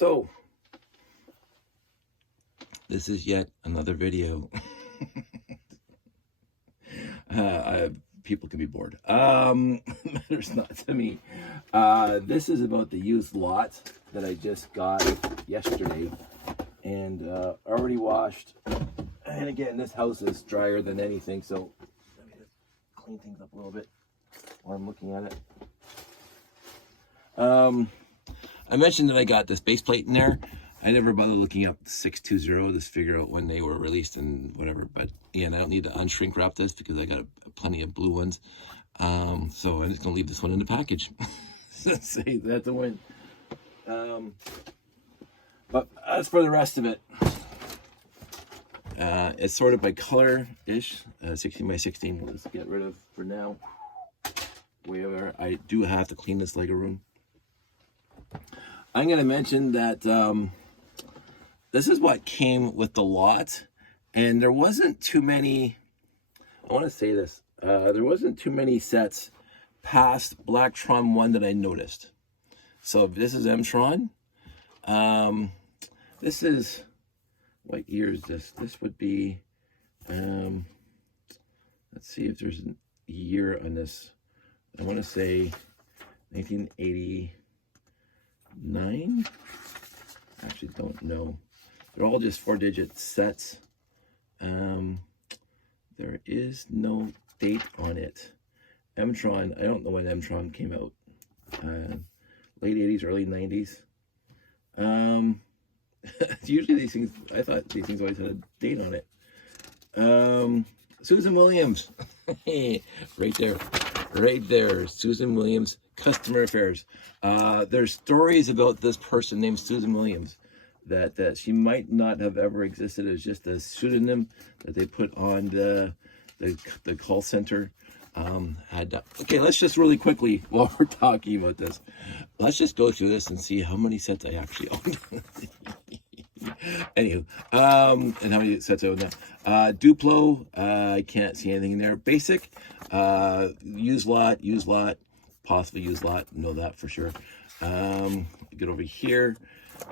So, this is yet another video. People can be bored. Matters not to me. This is about the used lot that I just got yesterday, and already washed. And again, this house is drier than anything, so let me just clean things up a little bit while I'm looking at it. I mentioned that I got this base plate in there. I never bothered looking up 620 to figure out when they were released and whatever. But again, I don't need to unshrink wrap this because I got plenty of blue ones. So I'm just gonna leave this one in the package. Say that's a win. But as for the rest of it, it's sorted by color-ish. 16 by 16. Let's get rid of for now. Way over. I do have to clean this Lego room. I'm going to mention that this is what came with the lot, and there wasn't too many. I want to say this. There wasn't too many sets past Blacktron 1 that I noticed. So this is M-Tron. This is, what year is this? This would be, let's see if there's a year on this. I want to say 1989. Actually don't know. They're all just 4-digit sets. There is no date on it. M-Tron, I don't know when M-Tron came out. Late 80s, early 90s. Usually these things, I thought these things always had a date on it. Susan Williams. Right there, Susan Williams, customer affairs. There's stories about this person named Susan Williams that she might not have ever existed. As just a pseudonym that they put on the call center. Okay, let's just really quickly, while we're talking about this, let's just go through this and see how many sets I actually own. Anywho, and how many sets I own now. Duplo, I can't see anything in there. Basic, used lot, possibly used lot, know that for sure. Get over here,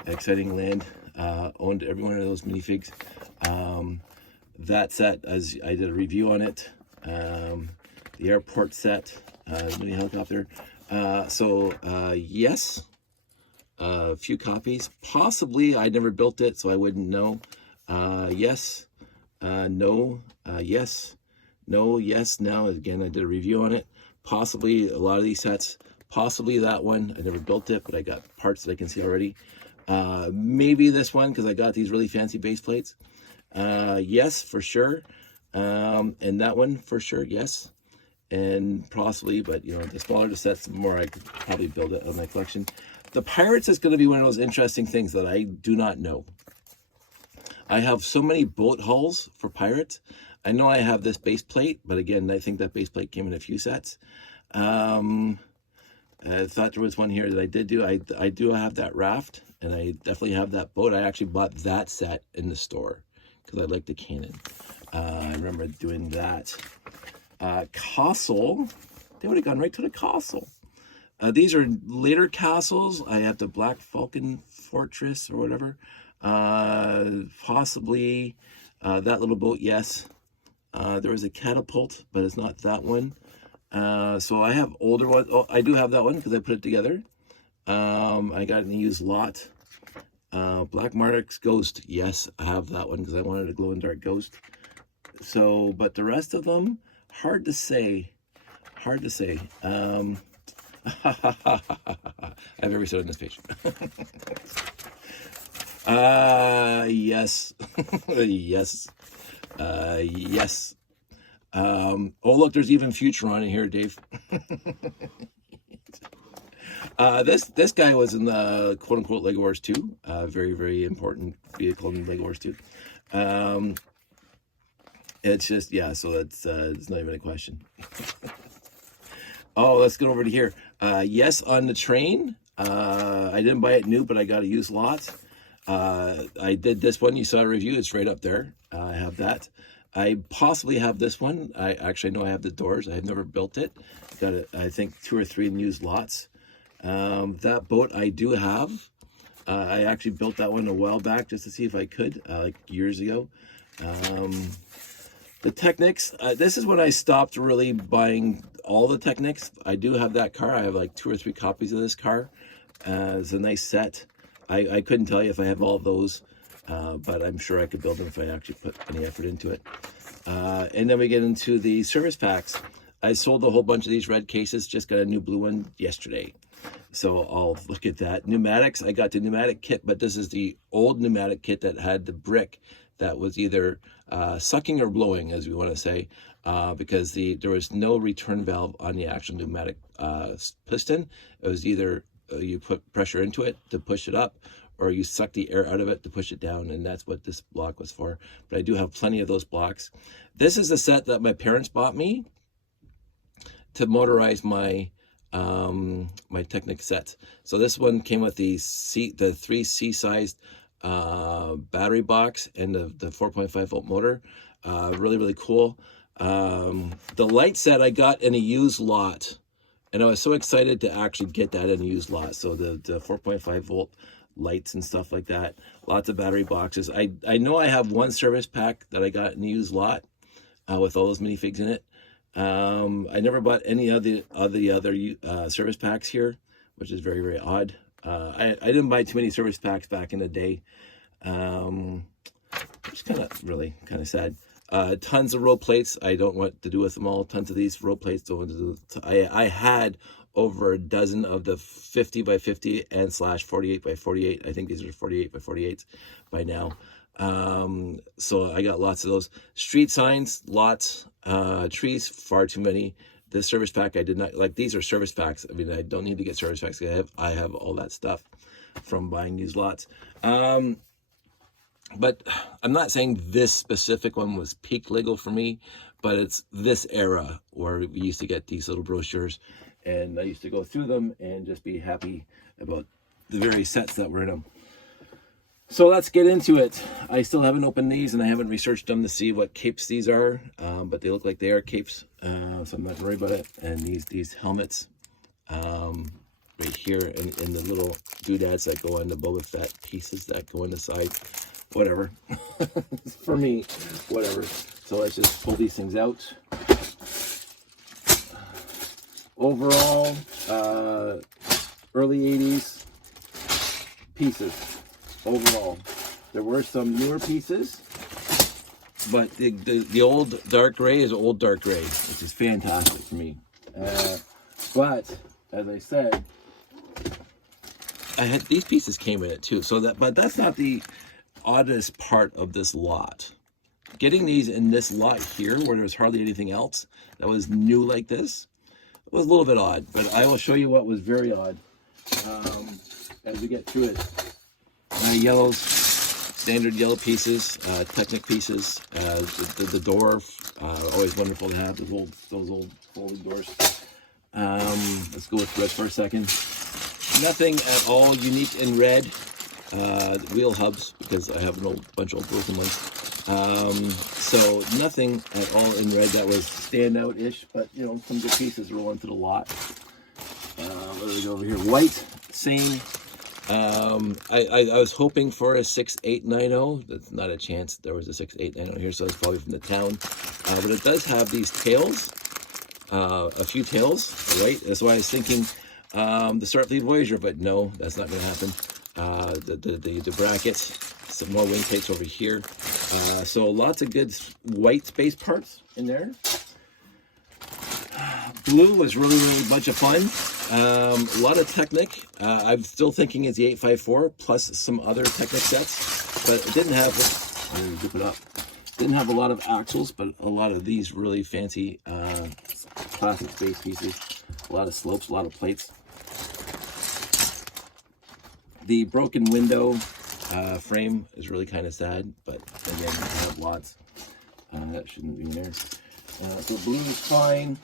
Exciting Land, owned every one of those minifigs. That set, as I did a review on it. The airport set, mini helicopter. Yes, a few copies. Possibly, I never built it, so I wouldn't know. Yes, no, yes, no, yes, now. Again, I did a review on it. Possibly a lot of these sets. Possibly that one. I never built it, but I got parts that I can see already. Maybe this one, because I got these really fancy base plates. Yes, for sure. And that one, for sure, yes. And possibly, but you know, the smaller the sets, the more I could probably build it on my collection. The Pirates is going to be one of those interesting things that I do not know. I have so many boat hulls for Pirates. I know I have this base plate, but again, I think that base plate came in a few sets. I thought there was one here that I did do. I do have that raft, and I definitely have that boat. I actually bought that set in the store because I like the cannon. I remember doing that. Castle, they would have gone right to the castle. These are later castles. I have the Black Falcon Fortress or whatever. Possibly that little boat, yes. There was a catapult, but it's not that one. So I have older ones. Oh, I do have that one because I put it together. I got an used lot. Black Mark's Ghost, yes, I have that one because I wanted a glow-in-dark ghost. So, but the rest of them, hard to say. I have every set on this page. Yes. Yes. Yes. Oh, look, there's even Future on it here, Dave. This guy was in the quote-unquote Lego Wars 2. Very, very important vehicle in Lego Wars 2. It's just, yeah, so it's not even a question. Oh, let's go over to here. Yes, on the train. I didn't buy it new, but I got a used lot. I did this one. You saw a review. It's right up there. I have that. I possibly have this one. I actually know I have the doors. I have never built it. Got it, I think 2 or 3 used lots. That boat I do have. I actually built that one a while back just to see if I could, like years ago. The Technics, this is when I stopped really buying all the Technics. I do have that car. I have like 2 or 3 copies of this car. It's a nice set. I couldn't tell you if I have all of those, but I'm sure I could build them if I actually put any effort into it. And then we get into the service packs. I sold a whole bunch of these red cases, just got a new blue one yesterday. So I'll look at that. Pneumatics, I got the pneumatic kit, but this is the old pneumatic kit that had the brick that was either sucking or blowing, as we want to say, because there was no return valve on the actual pneumatic piston. It was either you put pressure into it to push it up, or you suck the air out of it to push it down, and that's what this block was for. But I do have plenty of those blocks. This is the set that my parents bought me to motorize my my Technic sets. So this one came with the 3 C-sized battery box and the 4.5 volt motor. Really cool. The light set I got in a used lot, and I was so excited to actually get that in a used lot. So the 4.5 volt lights and stuff like that. Lots of battery boxes. I know I have one service pack that I got in the used lot with all those minifigs in it. I never bought any of the other service packs here, which is very odd. I didn't buy too many service packs back in the day. It's kind of sad. Tons of roll plates. I don't know what to do with them all. Tons of these roll plates. I had over a dozen of the 50 by 50 and / 48 by 48. I think these are 48 by 48s by now. So I got lots of those. Street signs, lots. Trees, far too many. This service pack I did not like. These are service packs. I mean, I don't need to get service packs. I have all that stuff from buying these lots. But I'm not saying this specific one was peak Lego for me, but it's this era where we used to get these little brochures, and I used to go through them and just be happy about the various sets that were in them. So let's get into it. I still haven't opened these, and I haven't researched them to see what capes these are, but they look like they are capes, so I'm not worried about it. And these helmets right here, and the little doodads that go on the Boba Fett pieces that go on the side, whatever. For me, whatever. So let's just pull these things out. Overall, early 80s pieces. Overall, there were some newer pieces, but the old dark gray is old dark gray, which is fantastic for me. But as I said, these pieces came in it too. But that's not the oddest part of this lot. Getting these in this lot here, where there's hardly anything else that was new like this, was a little bit odd. But I will show you what was very odd as we get through it. Yellows, standard yellow pieces, Technic pieces, the door, always wonderful to have those old folding doors. Let's go with red for a second. Nothing at all unique in red. Wheel hubs, because I have a bunch of old broken ones. So nothing at all in red that was standout-ish, but you know, some good pieces rolling to the lot. Let me go over here. White, same. I was hoping for a 6890. That's not a chance. There was a 6890 here, so it's probably from the town. But it does have these tails, a few tails, right? That's why I was thinking the Starfleet Voyager, but no, that's not going to happen. The brackets, some more wing plates over here. So lots of good white space parts in there. Blue was really a bunch of fun. A lot of Technic. I'm still thinking it's the 854 plus some other Technic sets, but it didn't have. Let me dip it up. Didn't have a lot of axles, but a lot of these really fancy plastic space pieces. A lot of slopes, a lot of plates. The broken window frame is really kind of sad, but again, I have lots. That shouldn't be in there. So blue is fine.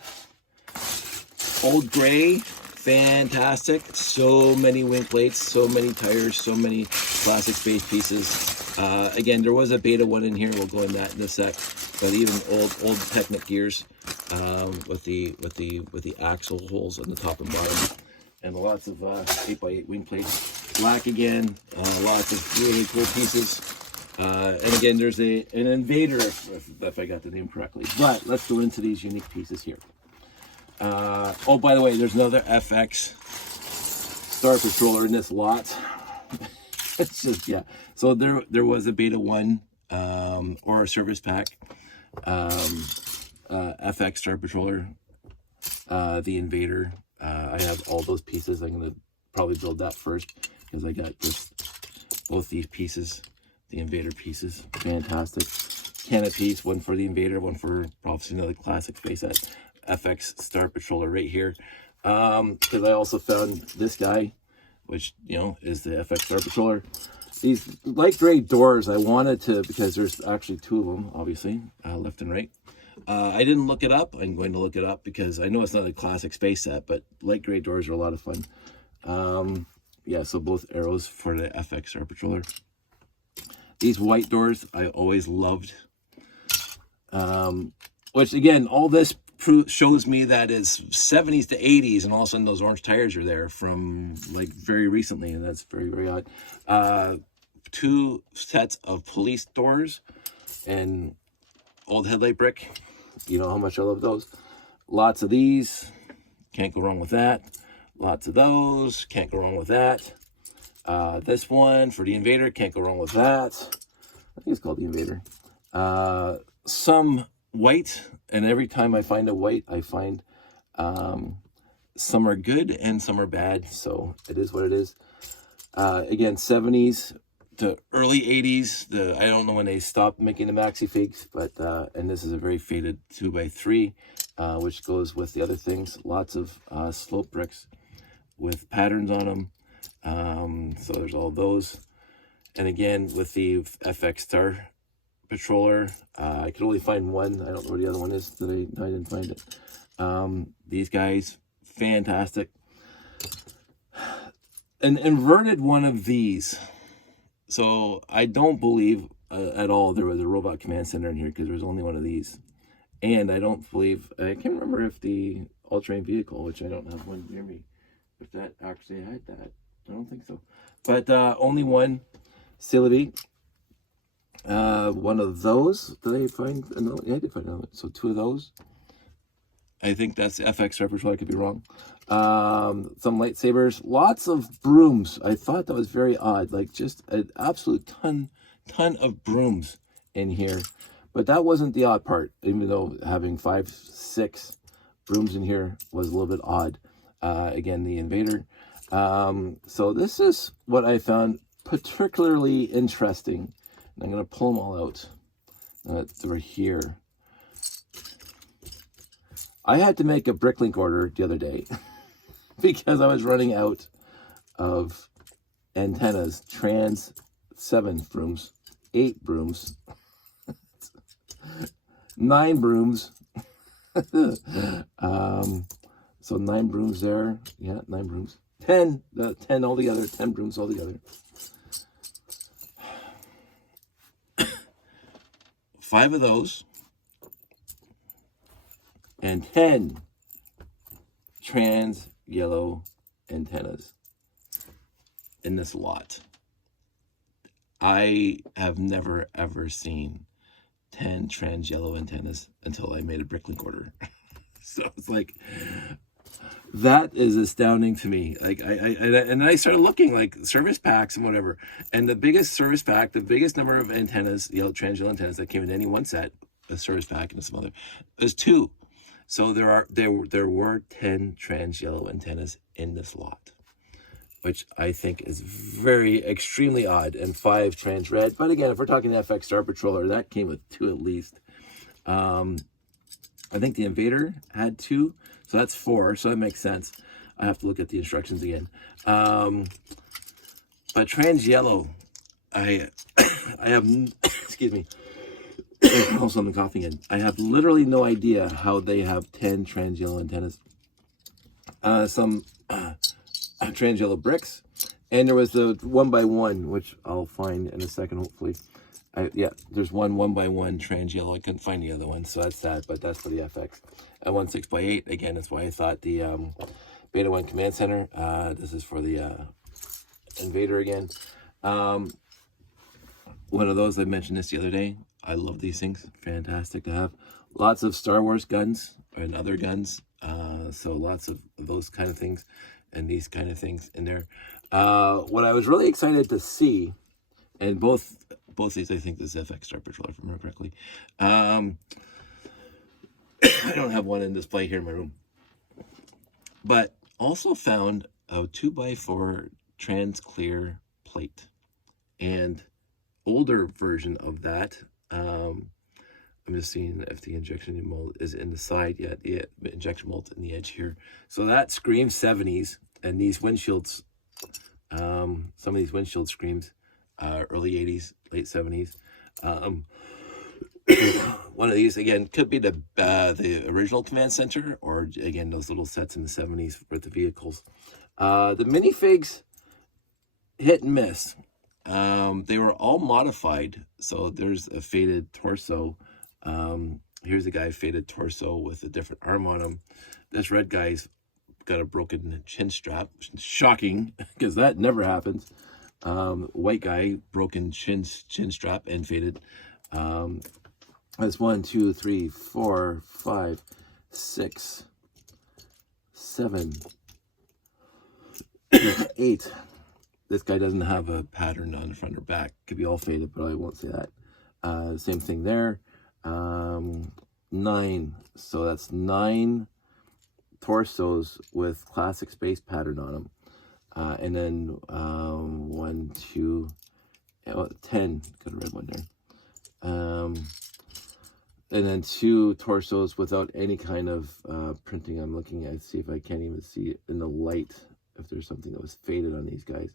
Old gray, fantastic. So many wing plates, so many tires, so many plastic space pieces. Again, there was a beta one in here. We'll go in that in a sec. But even old Technic gears with the axle holes on the top and bottom, and lots of 8x8 wing plates. Black again, lots of really cool pieces. And again, there's an Invader, if I got the name correctly. But let's go into these unique pieces here. Oh, by the way, there's another FX Star Patroller in this lot. It's just, yeah. So there was a Beta 1 or a service pack. FX Star Patroller, the Invader. I have all those pieces. I'm going to probably build that first because I got both these pieces, the Invader pieces. Fantastic. Can of piece, one for the Invader, one for obviously another classic space set. FX Star Patroller right here. Because I also found this guy, which, you know, is the FX Star Patroller. These light gray doors, I wanted to, because there's actually two of them, obviously, left and right. I didn't look it up. I'm going to look it up because I know it's not a classic space set, but light gray doors are a lot of fun. Yeah, so both arrows for the FX Star Patroller. These white doors, I always loved. Which, again, all this shows me that it's 70s to 80s, and all of a sudden those orange tires are there from, like, very recently, and that's very, very odd. Two sets of police doors and old headlight brick. You know how much I love those. Lots of these. Can't go wrong with that. Lots of those. Can't go wrong with that. This one for the Invader. Can't go wrong with that. I think it's called the Invader. Some white. And every time I find a white, I find some are good and some are bad. So it is what it is. Again, 70s to early 80s. I don't know when they stopped making the maxi figs, but and this is a very faded 2x3, which goes with the other things. Lots of slope bricks with patterns on them. So there's all those. And again, with the FX Star Patroller, I could only find one. I don't know where the other one is. I didn't find it. These guys, fantastic. An inverted one of these. So I don't believe at all there was a robot command center in here, because there was only one of these. And I don't believe, I can't remember if the all-terrain vehicle, which I don't have one near me, if that actually had that. I don't think so. But only one Celebi. One of those. Did I find another? Yeah, I did find another. So two of those. I think that's the FX Star Patrol. I could be wrong. Some lightsabers. Lots of brooms. I thought that was very odd. Like, just an absolute ton of brooms in here. But that wasn't the odd part, even though having 5, 6 brooms in here was a little bit odd. Again, the Invader. So this is what I found particularly interesting. And I'm going to pull them all out. They're here. I had to make a Bricklink order the other day because I was running out of antennas. Trans 7 brooms, 8 brooms, 9 brooms. So 9 brooms there. Yeah, 9 brooms. 10 altogether. 10 brooms altogether. 5 of those. And 10 trans yellow antennas in this lot. I have never ever seen 10 trans yellow antennas until I made a Bricklink order. So it's like, that is astounding to me. Like and then I started looking like service packs and whatever. And the biggest service pack, the biggest number of antennas, trans yellow antennas that came in any one set, a service pack and some other, is 2. So there were 10 trans yellow antennas in this lot, which I think is extremely odd, and 5 trans red. But again, if we're talking FX Star Patroller, that came with 2 at least. I think the Invader had 2, so that's 4. So that makes sense. I have to look at the instructions again. But trans yellow, I have excuse me. Also, I'm coughing in. I have literally no idea how they have 10 trans yellow antennas. Some trans yellow bricks, and there was the 1x1, which I'll find in a second, hopefully. Yeah, there's 1x1 trans yellow. I couldn't find the other one, so that's sad, but that's for the FX. At 1 6x8, again, that's why I thought the Beta 1 Command Center. This is for the Invader again. One of those, I mentioned this the other day. I love these things. Fantastic to have. Lots of Star Wars guns and other guns. So lots of those kind of things and these kind of things in there. What I was really excited to see, and both these, I think this is FX Star Patrol, if I remember correctly. I don't have one in display here in my room. But also found a 2x4 trans clear plate. And older version of that, I'm just seeing if the injection mold is in the side yet. The injection mold's in the edge here. So that screams 70s. And these windshields, some of these windshield screams, early 80s, late 70s. One of these, again, could be the original command center, or again, those little sets in the 70s with the vehicles. The minifigs, hit and miss. They were all modified. So there's a faded torso. Here's a guy faded torso with a different arm on him. This red guy's got a broken chin strap. Shocking, because that never happens. White guy, broken chin strap and faded. That's 1, 2, 3, 4, 5, 6, 7, 8. This guy doesn't have a pattern on the front or back. Could be all faded, but I won't say that. Same thing there. 9. So that's 9 torsos with classic space pattern on them. And then 1, 2, 10. Got a red one there. And then 2 torsos without any kind of printing. I'm looking at, see if I can't even see it in the light, if there's something that was faded on these guys.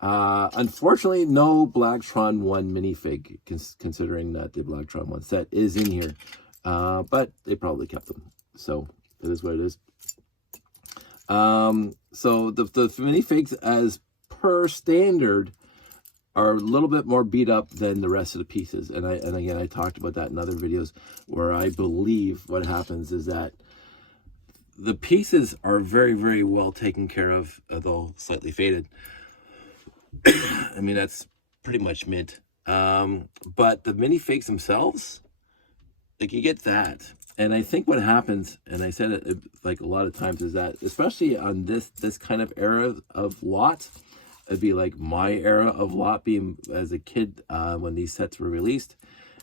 Unfortunately, no Blacktron 1 minifig, considering that the Blacktron 1 set is in here. But they probably kept them. So it is what it is. So the minifigs, as per standard, are a little bit more beat up than the rest of the pieces. And again, I talked about that in other videos, where I believe what happens is that the pieces are very, very well taken care of, although slightly faded. I mean, that's pretty much mint. But the minifigs themselves, like, you get that. And I think what happens, and I said it like a lot of times, is that especially on this kind of era of lot, it'd be like my era of lot being as a kid when these sets were released,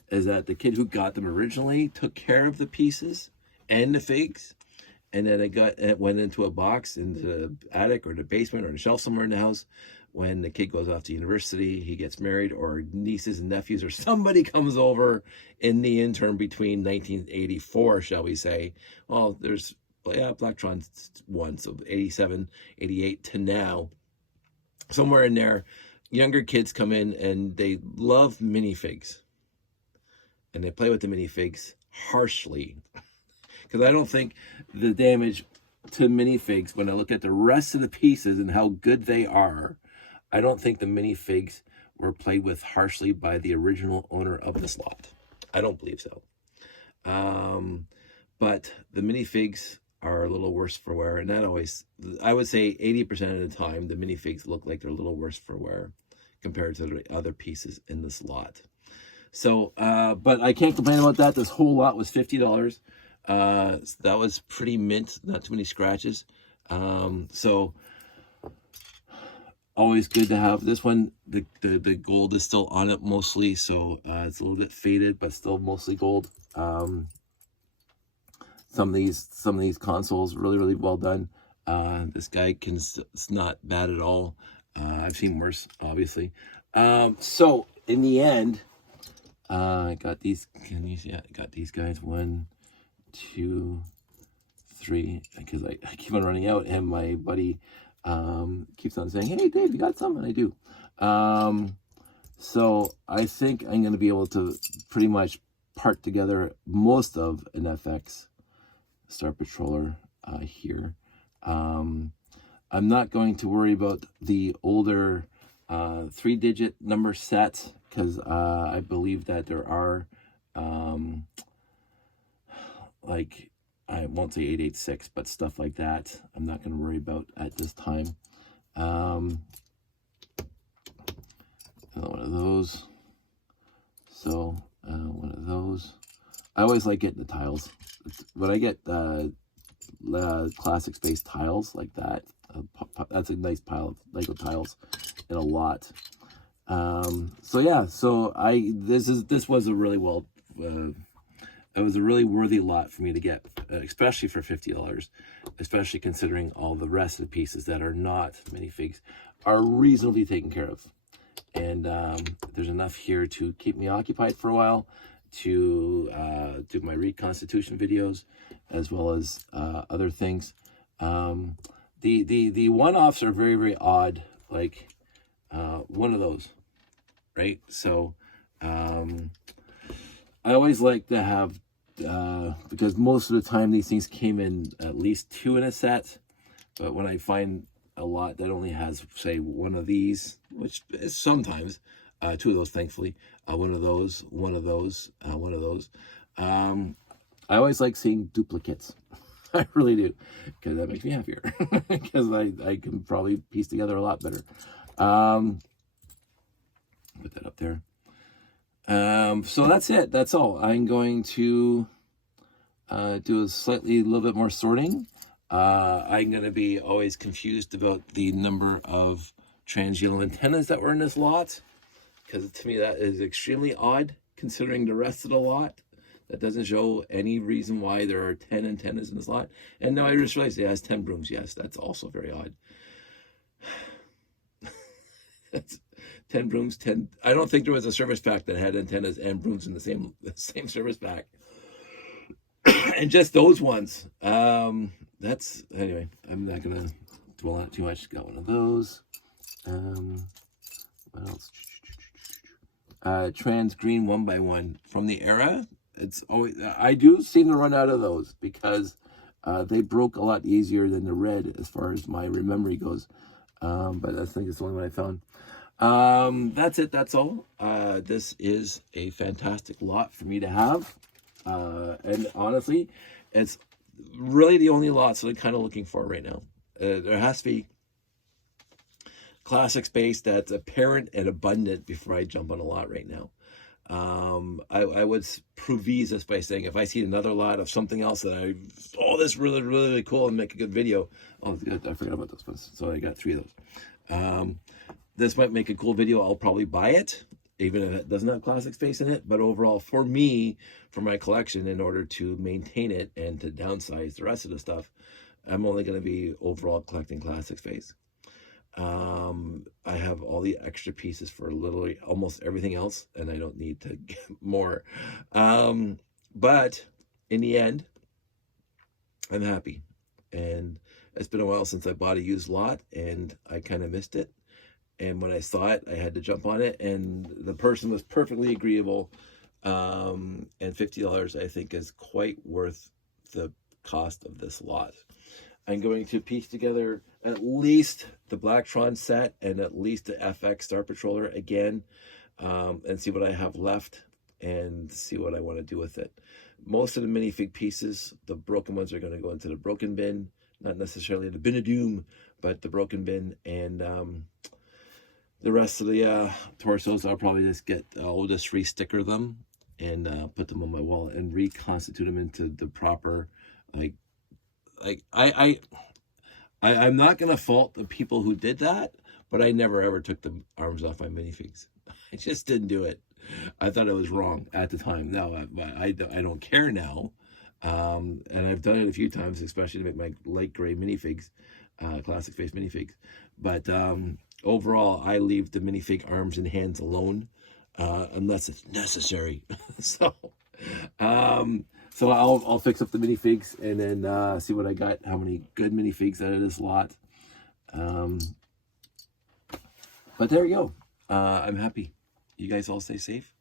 is that the kid who got them originally took care of the pieces and the figs, and then it went into a box into the attic or the basement or the shelf somewhere in the house. When the kid goes off to university, he gets married, or nieces and nephews or somebody comes over in the interim between 1984, shall we say. Well, there's, yeah, Blacktron 1, so 87, 88 to now. Somewhere in there, younger kids come in and they love minifigs. And they play with the minifigs harshly. Because I don't think the damage to minifigs, when I look at the rest of the pieces and how good they are, I don't think the minifigs were played with harshly by the original owner of this lot. I don't believe so. But the minifigs are a little worse for wear, and that always, I would say 80% of the time, the minifigs look like they're a little worse for wear compared to the other pieces in this lot. So, but I can't complain about that. This whole lot was $50. That was pretty mint, not too many scratches. So always good to have this one. The gold is still on it mostly, so it's a little bit faded, but still mostly gold. Some of these consoles really, really well done. This guy it's not bad at all. I've seen worse, obviously. So in the end, I got these. Can you see? I got these guys. 1, 2, 3. Because I keep on running out, and my buddy keeps on saying, "Hey, Dave, you got some?" And I do. So I think I'm going to be able to pretty much part together most of an FX Star Patroller here. I'm not going to worry about the older 3-digit number sets, because I believe that there are like, I won't say 886, but stuff like that I'm not going to worry about at this time. those. So one of those. I always like getting the tiles. When I get classic space tiles like that, that's a nice pile of Lego tiles in a lot. So yeah, so this was a really well, it was a really worthy lot for me to get, especially for $50, especially considering all the rest of the pieces that are not minifigs are reasonably taken care of. And there's enough here to keep me occupied for a while, to do my reconstitution videos, as well as other things. The one-offs are very, very odd, like one of those, right? So I always like to have, because most of the time these things came in at least 2 in a set, but when I find a lot that only has, say, one of these, which is sometimes 2 of those, thankfully, one of those, one of those, one of those, I always like seeing duplicates. I really do, because that makes me happier, because I can probably piece together a lot better. Put that up there. So that's it. That's all. I'm going to do a little bit more sorting. I'm going to be always confused about the number of trans yellow antennas that were in this lot, because to me that is extremely odd considering the rest of the lot. That doesn't show any reason why there are 10 antennas in this lot. And now I just realized it has 10 brooms. Yes, that's also very odd. That's 10 brooms, 10. I don't think there was a service pack that had antennas and brooms in the same service pack. And just those ones. That's, anyway, I'm not going to dwell on it too much. Got one of those. What else? Trans green 1x1 from the era. It's always, I do seem to run out of those because they broke a lot easier than the red as far as my memory goes. But I think it's the only one I found. That's it. That's all. This is a fantastic lot for me to have. And honestly, it's really the only lots that I'm kind of looking for right now. There has to be classic space that's apparent and abundant before I jump on a lot right now. I would prove this by saying if I see another lot of something else that this is really, really, really cool and make a good video. Oh, I forgot about those ones. So I got 3 of those. This might make a cool video. I'll probably buy it, even if it doesn't have classic space in it. But overall, for me, for my collection, in order to maintain it and to downsize the rest of the stuff, I'm only going to be overall collecting classic space. I have all the extra pieces for literally almost everything else, and I don't need to get more. But in the end, I'm happy. And it's been a while since I bought a used lot, and I kind of missed it. And when I saw it, I had to jump on it, and the person was perfectly agreeable. And $50, I think, is quite worth the cost of this lot. I'm going to piece together at least the Blacktron set and at least the FX Star Patroller again, and see what I have left and see what I want to do with it. Most of the minifig pieces, the broken ones, are going to go into the broken bin, not necessarily the bin of doom, but the broken bin. And the rest of the torsos, I'll probably just I'll just re-sticker them and put them on my wall and reconstitute them into the proper, I'm not going to fault the people who did that, but I never ever took the arms off my minifigs. I just didn't do it. I thought it was wrong at the time. Now, I don't care now. And I've done it a few times, especially to make my light gray minifigs, classic face minifigs. But overall, I leave the minifig arms and hands alone, unless it's necessary. So I'll fix up the minifigs and then see what I got, how many good minifigs out of this lot. But there you go. I'm happy. You guys all stay safe.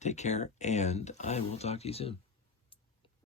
Take care, and I will talk to you soon.